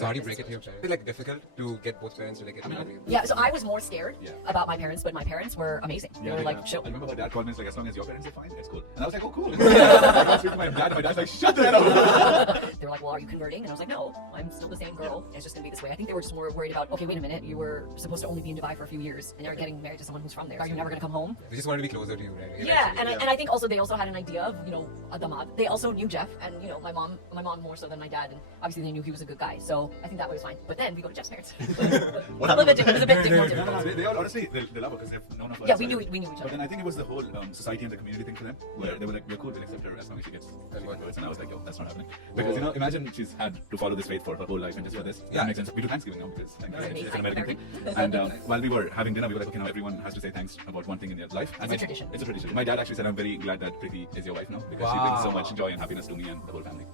So how do you break it to your parents? Is it like difficult to get both parents to like get married? Yeah, so I was more scared about my parents, but my parents were amazing. They were like, chill. I remember my dad called me and was like, as long as your parents are fine, it's cool. And I was like, oh, cool. I don't speak to my dad, and my dad's like, shut the hell up. They were like, well, are you converting? And I was like, no, I'm still the same girl. It's just gonna be this way. I think they were just more worried about, okay, wait a minute, you were supposed to only be in Dubai for a few years, and you're getting married to someone who's from there. Are you never gonna come home? They just wanted to be closer to you, right? Yeah, and I think also they also had an idea of, you know, a damad. They also knew Jeff, and you know, my mom more so than my dad, and obviously they knew he was a good guy. So I think that way was fine. But then we go to Jeff's parents. It was a bit different. No, they all honestly, they love her because they've known her for Yeah, we knew each other. But then I think it was the whole society and the community thing for them, where they were like, we're cool, we'll accept her as long as she gets words. And I was like, yo, that's not happening. Because, you know, imagine she's had to follow this faith for her whole life, and just for this, that makes sense. We do Thanksgiving now because it's an American thing. And while we were having dinner, we were like, okay, now everyone has to say thanks about one thing in their life. And it's a tradition. It's a tradition. My dad actually said, I'm very glad that Priti is your wife now, because she brings so much joy and happiness to me and the whole family.